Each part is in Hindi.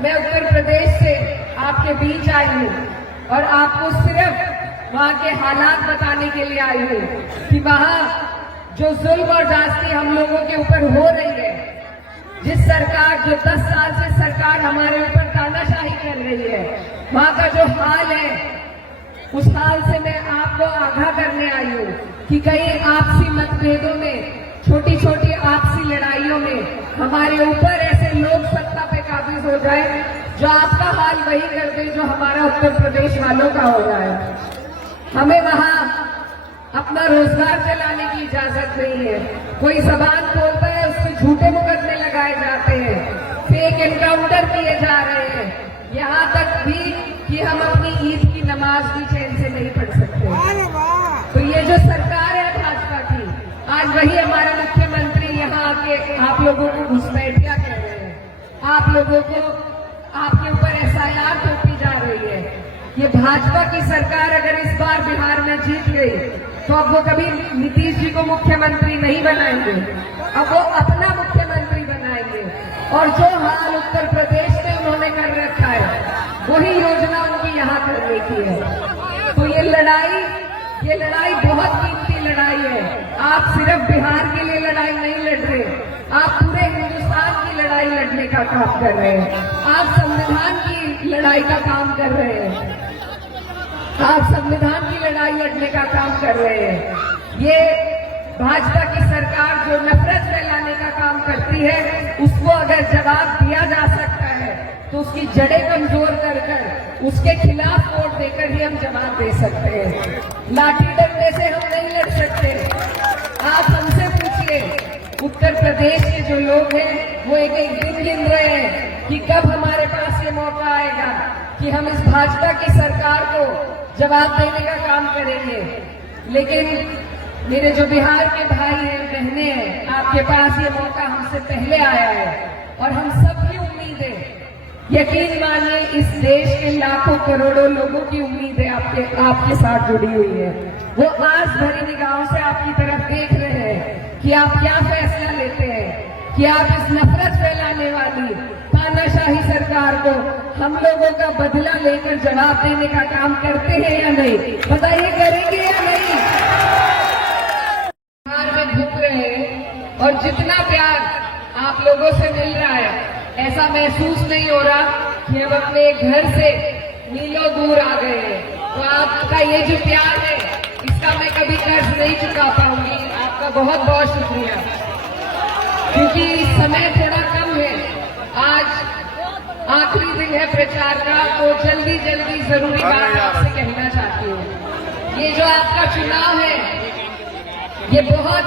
मैं उत्तर प्रदेश से आपके बीच आई हूँ और आपको सिर्फ वहाँ के हालात बताने के लिए आई हूँ कि वहाँ जो जुल्म और जास्ती हम लोगों के ऊपर हो रही है, जिस सरकार जो 10 साल से सरकार हमारे ऊपर तानाशाही कर रही है, वहाँ का जो हाल है, उस हाल से मैं आपको आगाह करने आई हूँ कि कहीं आपसी मतभेदों में, छोटी छोटी आपसी लड़ाइयों में हमारे ऊपर ऐसे लोग सत्ता पे काबिज हो जाए जो आपका हाल वही कर दे जो हमारा उत्तर प्रदेश वालों का हो रहा है। हमें वहाँ अपना रोजगार चलाने की इजाजत नहीं है। कोई जबान खोलता है, उसके झूठे मुकदमे लगाए जाते हैं, फेक एनकाउंटर किए जा रहे हैं, यहाँ तक भी कि हम अपनी ईद की नमाज भी चैन से नहीं पढ़ सकते। तो ये जो सरकार है भाजपा की, आज वही हमारे मुख्यमंत्री यहाँ आके आप लोगों को घुसपैठिया कह रहे हैं, आप लोगों को आपके ऊपर एफआईआर थोपी जा रही है। ये भाजपा की सरकार अगर इस बार बिहार में जीत गई तो अब वो कभी नीतीश जी को मुख्यमंत्री नहीं बनाएंगे, अब वो अपना मुख्यमंत्री बनाएंगे। और जो हाल उत्तर प्रदेश में उन्होंने कर रखा है, वही योजना उनकी यहाँ करने की है। तो ये लड़ाई बहुत कीमती लड़ाई है। आप सिर्फ बिहार के लिए लड़ाई नहीं लड़ रहे, आप पूरे हिंदुस्तान की लड़ाई लड़ने का काम कर रहे हैं। आप संविधान की लड़ाई का काम कर रहे हैं, आप संविधान की लड़ाई लड़ने का काम कर रहे हैं। ये भाजपा की सरकार जो नफरत फैलाने का काम करती है, उसको अगर जवाब दिया जा सकता है तो उसकी जड़ें कमजोर कर उसके खिलाफ वोट देकर ही हम जवाब दे सकते हैं। लाठी डंडे से हम नहीं लड़ सकते। आप हमसे पूछिए, उत्तर प्रदेश के जो लोग हैं वो एक एक दिन गिन रहे हैं कि कब हमारे पास ये मौका आएगा कि हम इस भाजपा की सरकार को जवाब देने का काम करेंगे। लेकिन मेरे जो बिहार के भाई हैं, बहनें हैं, आपके पास ये मौका हमसे पहले आया है और हम सबकी उम्मीदें, यकीन मानिए इस देश के लाखों करोड़ों लोगों की उम्मीदें आपके साथ जुड़ी हुई है। वो आस भरी निगाहों से आपकी तरफ देख रहे हैं कि आप क्या फैसला लेते हैं, कि आप इस नफरत फैलाने वाली तानाशाही सरकार को हम लोगों का बदला लेकर जवाब देने का काम करते हैं या नहीं। बताइए, करेंगे या नहीं? बिहार में घूम रहे हैं और जितना प्यार आप लोगों से मिल रहा है, ऐसा महसूस नहीं हो रहा कि हम अपने घर से मीलों दूर आ गए हैं। तो आपका ये जो प्यार है, इसका मैं कभी कर्ज नहीं चुका पाऊंगी। आपका बहुत बहुत शुक्रिया। क्योंकि समय थोड़ा कम है, आज आखिरी दिन है प्रचार का, तो जल्दी जल्दी जरूरी बात आपसे कहना चाहती हूँ। ये जो आपका चुनाव है, ये बहुत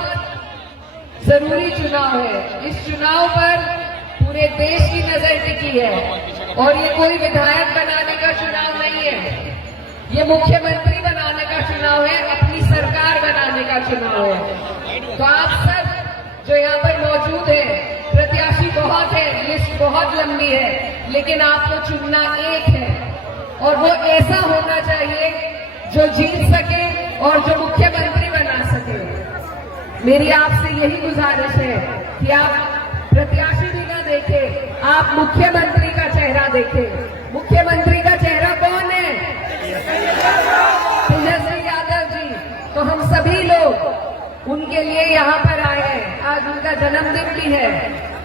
जरूरी चुनाव है। इस चुनाव पर पूरे देश की नजर टिकी है और ये कोई विधायक बनाने का चुनाव नहीं है, ये मुख्यमंत्री बनाने का चुनाव है, अपनी सरकार बनाने का चुनाव है। तो आप सब जो यहाँ पर मौजूद है, प्रत्याशी बहुत है, लिस्ट बहुत लंबी है, लेकिन आपको चुनना एक है और वो ऐसा होना चाहिए जो जीत सके और जो मुख्यमंत्री बना सके। मेरी आपसे यही गुजारिश है कि आप प्रत्याशी भी ना देखें, आप मुख्यमंत्री का चेहरा देखें। मुख्यमंत्री का चेहरा कौन है? तेजस्वी यादव जी। तो हम सभी लोग उनके लिए यहाँ पर आए हैं। आज उनका जन्मदिन भी है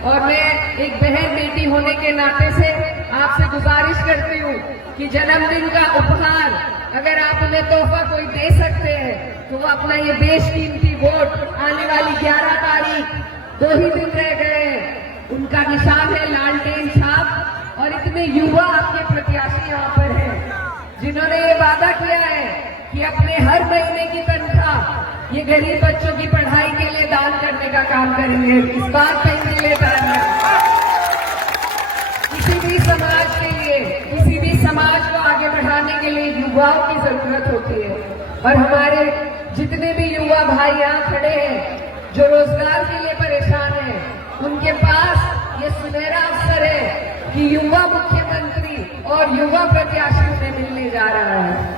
और मैं एक बहन बेटी होने के नाते से आपसे गुजारिश करती हूँ कि जन्मदिन का उपहार अगर आप उन्हें तोहफा कोई दे सकते हैं तो वो अपना ये बेशकीमती वोट, आने वाली 11 तारीख, 2 ही दिन रह गए हैं, उनका निशान है लालटेन छाप। और इतने युवा आपके प्रत्याशी यहाँ पर हैं जिन्होंने ये वादा किया है कि अपने हर महीने की तनख्वाह ये गरीब बच्चों की पढ़ाई के लिए दान करने का काम करेंगे। इस बात पे इनके लिए दान है। किसी भी समाज के लिए, किसी भी समाज को आगे बढ़ाने के लिए युवाओं की जरूरत होती है और हमारे जितने भी युवा भाई यहाँ खड़े हैं जो रोजगार के लिए परेशान हैं, उनके पास ये सुनहरा अवसर है कि युवा मुख्यमंत्री और युवा प्रत्याशी उन्हें मिलने जा रहा है।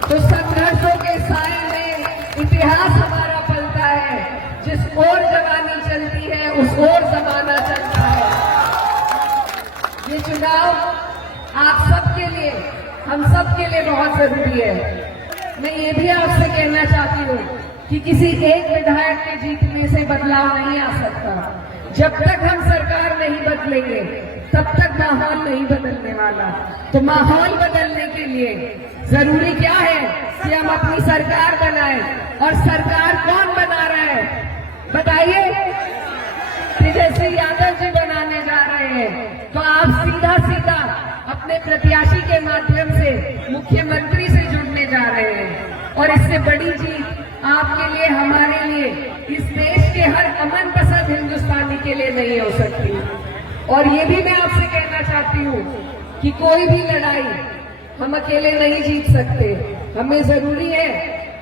तो संघर्षों के साए में इतिहास हमारा पलता है, जिस ओर जवानी चलती है उस ओर जमाना चलता है। ये चुनाव आप सबके लिए, हम सबके लिए बहुत जरूरी है। मैं ये भी आपसे कहना चाहती हूँ कि किसी एक विधायक के जीतने से बदलाव नहीं आ सकता। जब तक हम सरकार नहीं बदलेंगे तब तक माहौल नहीं बदलने वाला। तो माहौल बदलने के लिए जरूरी क्या है कि हम अपनी सरकार बनाएं। और सरकार कौन बना रहा है बताइए? तेजस्वी यादव जी बनाने जा रहे हैं। तो आप सीधा सीधा अपने प्रत्याशी के माध्यम से मुख्यमंत्री से जुड़ने जा रहे हैं। और इससे बड़ी जीत आपके लिए, हमारे लिए, इस देश के हर अमन पसंद हिंदुस्तानी के लिए नहीं हो सकती। और ये भी मैं आपसे कहना चाहती हूँ कि कोई भी लड़ाई हम अकेले नहीं जीत सकते। हमें जरूरी है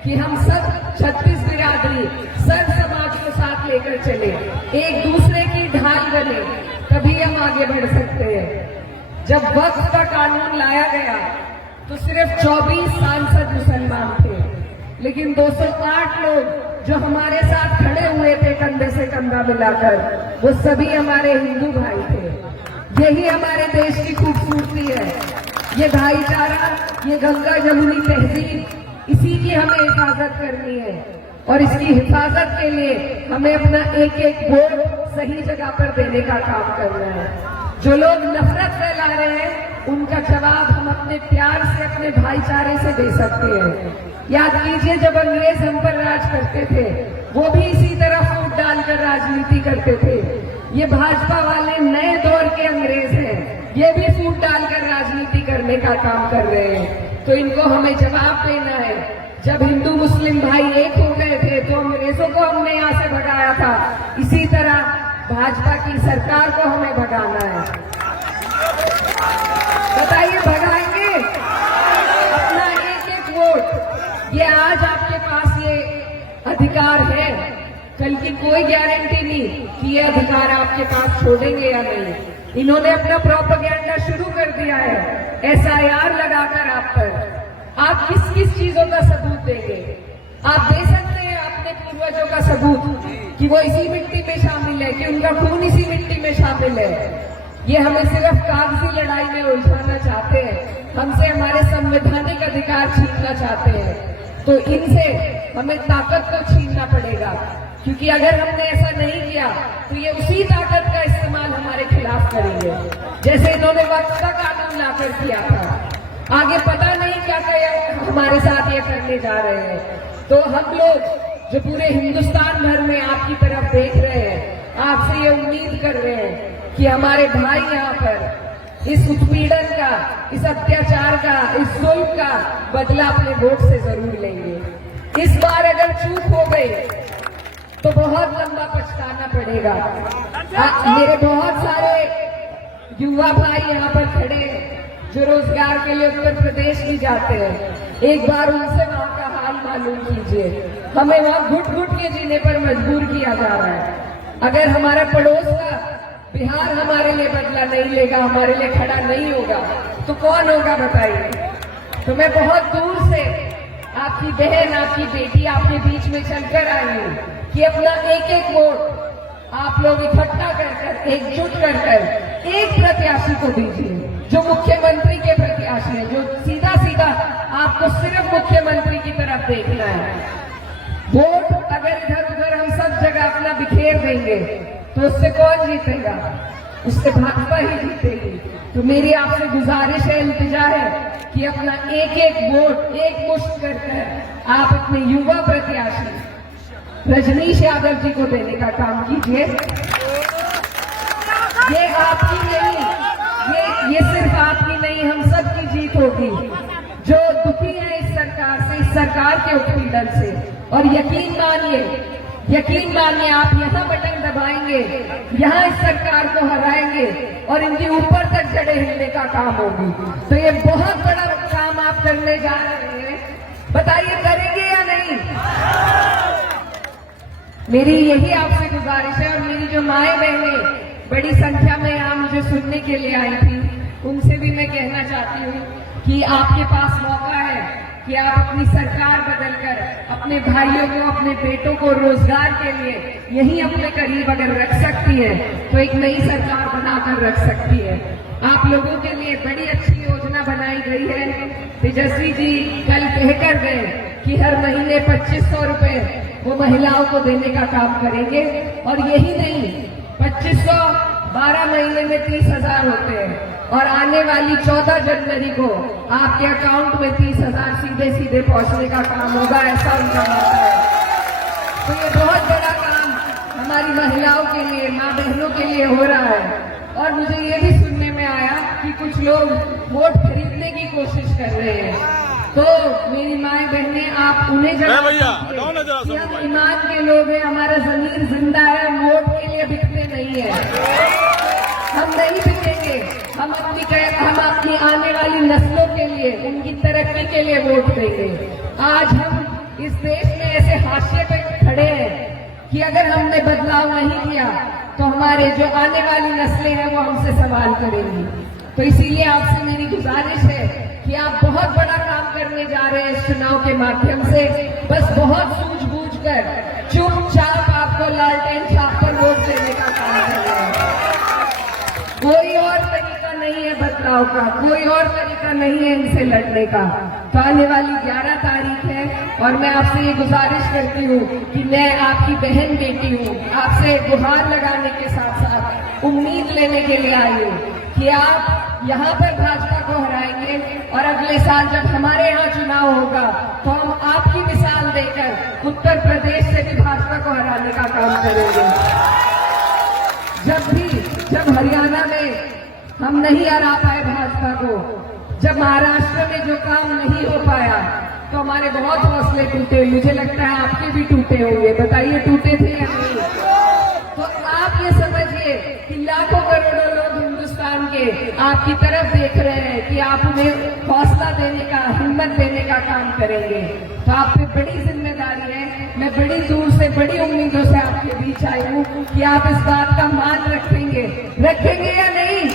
कि हम सब 36 बिरादरी, सर्व समाज को साथ लेकर चले, एक दूसरे की ढाल बने, तभी हम आगे बढ़ सकते हैं। जब वक्फ का कानून लाया गया तो सिर्फ 24 सांसद मुसलमान थे, लेकिन 208 लोग जो हमारे साथ खड़े हुए थे कंधे से कंधा मिलाकर, वो सभी हमारे हिंदू भाई थे। यही हमारे देश की खूबसूरती है, ये भाईचारा, ये गंगा जमुनी तहजीब, इसी की हमें हिफाजत करनी है। और इसकी हिफाजत के लिए हमें अपना एक एक वोट सही जगह पर देने का काम करना है। जो लोग नफरत फैला रहे हैं उनका जवाब हम अपने प्यार से, अपने भाईचारे से दे सकते हैं। याद कीजिए, जब अंग्रेज हम पर राज करते थे वो भी इसी तरह फूट डालकर राजनीति करते थे। ये भाजपा वाले नए दौर के अंग्रेज हैं, ये भी फूट डालकर राजनीति करने का काम कर रहे हैं। तो इनको हमें जवाब देना है। जब हिंदू मुस्लिम भाई एक हो गए थे तो अंग्रेजों को हमने यहाँ से भगाया था, इसी तरह भाजपा की सरकार को हमें भगाना है। बताइए, भगाएंगे? अपना एक एक वोट, ये आज आपके पास ये अधिकार है, कल की कोई गारंटी नहीं कि ये अधिकार आपके पास छोड़ेंगे या नहीं। इन्होंने अपना प्रोपेगेंडा शुरू कर दिया है, SIR लगाकर आप पर। आप किस किस चीजों का सबूत देंगे? आप दे सकते हैं अपने पूर्वजों का सबूत कि वो इसी मिट्टी में शामिल है, कि उनका खून इसी मिट्टी में शामिल है। ये हमें सिर्फ कागजी लड़ाई में उलझाना चाहते हैं, हमसे हमारे संवैधानिक अधिकार छीनना चाहते हैं। तो इनसे हमें ताकत को छीनना पड़ेगा, क्योंकि अगर हमने ऐसा नहीं किया तो ये उसी ताकत का इस्तेमाल हमारे खिलाफ करेंगे, जैसे इन्होंने वक्फ का कानून लाकर किया था। आगे पता नहीं क्या क्या हमारे साथ ये करने जा रहे हैं। तो हम लोग जो पूरे हिंदुस्तान भर में आपकी तरफ देख रहे हैं, आपसे ये उम्मीद कर रहे हैं कि हमारे भाई यहाँ पर इस उत्पीड़न का, इस अत्याचार का, इस जुल्म का बदला अपने वोट से जरूर लेंगे। इस बार अगर चूक हो गई तो बहुत लंबा पछताना पड़ेगा। मेरे बहुत सारे युवा भाई यहाँ पर खड़े हैं जो रोजगार के लिए उत्तर प्रदेश भी जाते हैं। एक बार उनसे वहां का हाल मालूम कीजिए। हमें वहां घुट घुट के जीने पर मजबूर किया जा रहा है। अगर हमारा पड़ोस का बिहार हमारे लिए बदला नहीं लेगा, हमारे लिए खड़ा नहीं होगा, तो कौन होगा बताइए? तो मैं बहुत दूर से आपकी बहन, आपकी बेटी आपके बीच में चलकर आई हूँ कि अपना एक एक वोट आप लोग इकट्ठा कर, एकजुट कर एक प्रत्याशी को दीजिए जो मुख्यमंत्री के प्रत्याशी है, जो सीधा सीधा आपको सिर्फ मुख्यमंत्री की तरफ देखना है। वोट अगर इधर उधर हम सब जगह अपना बिखेर देंगे तो उससे कौन जीतेगा? उससे भाजपा ही जीतेगी। तो मेरी आपसे गुजारिश है, इल्तिजा है कि अपना एक एक वोट एक मुश्त कर आप अपने युवा प्रत्याशी रजनीश यादव जी को देने का काम कीजिए। ये आपकी नहीं, ये सिर्फ आपकी नहीं, हम सब की जीत होगी जो दुखी है इस सरकार से, इस सरकार के उत्पीड़न से। और यकीन मानिए आप यहाँ बटन दबाएंगे, यहाँ इस सरकार को हराएंगे और इनके ऊपर तक जड़े हिलने का काम होगी। तो ये बहुत बड़ा काम आप करने जा रहे हैं, बताइए करेंगे या नहीं? मेरी यही आपसे गुजारिश है। और मेरी जो माएं बहनें बड़ी संख्या में यहाँ मुझे सुनने के लिए आई थी, उनसे भी मैं कहना चाहती हूँ कि आपके पास मौका है कि आप अपनी सरकार बदलकर अपने भाइयों को, अपने बेटों को रोजगार के लिए यहीं अपने करीब अगर रख सकती है तो एक नई सरकार बनाकर रख सकती है। आप लोगों के लिए बड़ी अच्छी योजना बनाई गई है। तेजस्वी जी कल कहकर गए कि हर महीने 2500 रुपए वो महिलाओं को देने का काम करेंगे, और यही नहीं 2500 12 महीने में 30,000 होते हैं, और आने वाली 14 जनवरी को आपके अकाउंट में 30,000 सीधे सीधे पहुंचने का काम होगा, ऐसा उनका मानना है। तो ये बहुत बड़ा काम हमारी महिलाओं के लिए, माँ बहनों के लिए हो रहा है। और मुझे ये भी सुनने में आया कि कुछ लोग वोट खरीदने की कोशिश कर रहे हैं। तो मेरी माएं बहनें, आप उन्हें जवाब दीजिए कि हम ईमान के लोग हैं, हमारा जमीर जिंदा है, हम वोट के लिए बिकते नहीं है, हम नहीं बिकेंगे। हम अपनी आने वाली नस्लों के लिए, उनकी तरक्की के लिए वोट देंगे। आज हम इस देश में ऐसे हाशिए पे खड़े हैं कि अगर हमने बदलाव नहीं किया तो हमारे जो आने वाली नस्लें हैं वो हमसे सवाल करेंगी। तो इसीलिए आपसे मेरी गुजारिश है कि आप बहुत बड़ा काम करने जा रहे हैं इस चुनाव के माध्यम से। बस बहुत सूझबूझ कर चुपचाप आपको लालटेन छाप पर वोट देने का काम करना है। कोई और तरीका नहीं है बदलाव का, कोई और तरीका नहीं है इनसे लड़ने का। तो आने वाली 11 तारीख है, और मैं आपसे ये गुजारिश करती हूँ कि मैं आपकी बहन बेटी हूँ, आपसे गुहार लगाने के साथ साथ उम्मीद लेने के लिए आई हूँ कि आप यहाँ पर भाजपा को हराएंगे, और अगले साल जब हमारे यहाँ चुनाव होगा तो हम आपकी मिसाल देकर उत्तर प्रदेश से भी भाजपा को हराने का काम करेंगे। जब हरियाणा में हम नहीं हरा पाए भाजपा को, जब महाराष्ट्र में जो काम नहीं हो पाया, तो हमारे बहुत हौसले टूटे। मुझे लगता है आपके भी टूटे होंगे, बताइए टूटे थे या नहीं? तो आप ये समझिए कि लाखों करोड़ों लोग हिंदुस्तान के आपकी तरफ देख रहे हैं कि आप उन्हें हौसला देने का, हिम्मत देने का काम करेंगे। तो आप पे बड़ी जिम्मेदारी है। मैं बड़ी दूर से, बड़ी उम्मीदों से आपके बीच आई हूँ कि आप इस बात का मान रखेंगे या नहीं?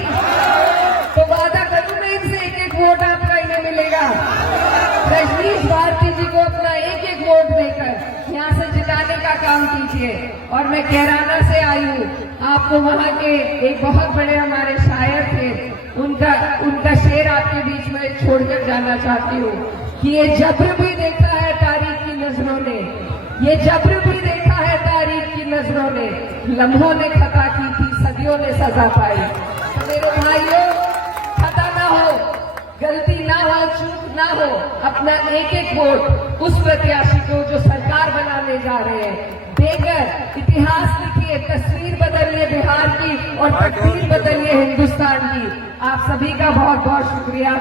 तो वादा करूँ मैं इनसे, एक वोट आपका इन्हें मिलेगा। रजनीश भारती जी को अपना एक वोट देकर यहाँ से जिताने का काम कीजिए। और मैं कैराना से आई हूँ, आपको वहाँ के एक बहुत बड़े हमारे शायर थे, उनका शेर आपके बीच में छोड़कर जाना चाहती हूँ कि ये जब्र भी देखा है तारीख की नजरों ने, ये जब्र भी देखा है तारीख की नजरों ने, लम्हों ने खता की थी, सदियों ने सजा पाई। तो मेरे भाइयों, खता ना हो, गलती ना हो, चूक ना हो, अपना एक वोट उस प्रत्याशी को जो सरकार बनाने जा रहे हैं देकर इतिहास लिखिए, तस्वीर बदलिए बिहार की और तकदीर बदलिए हिंदुस्तान की। आप सभी का बहुत बहुत शुक्रिया।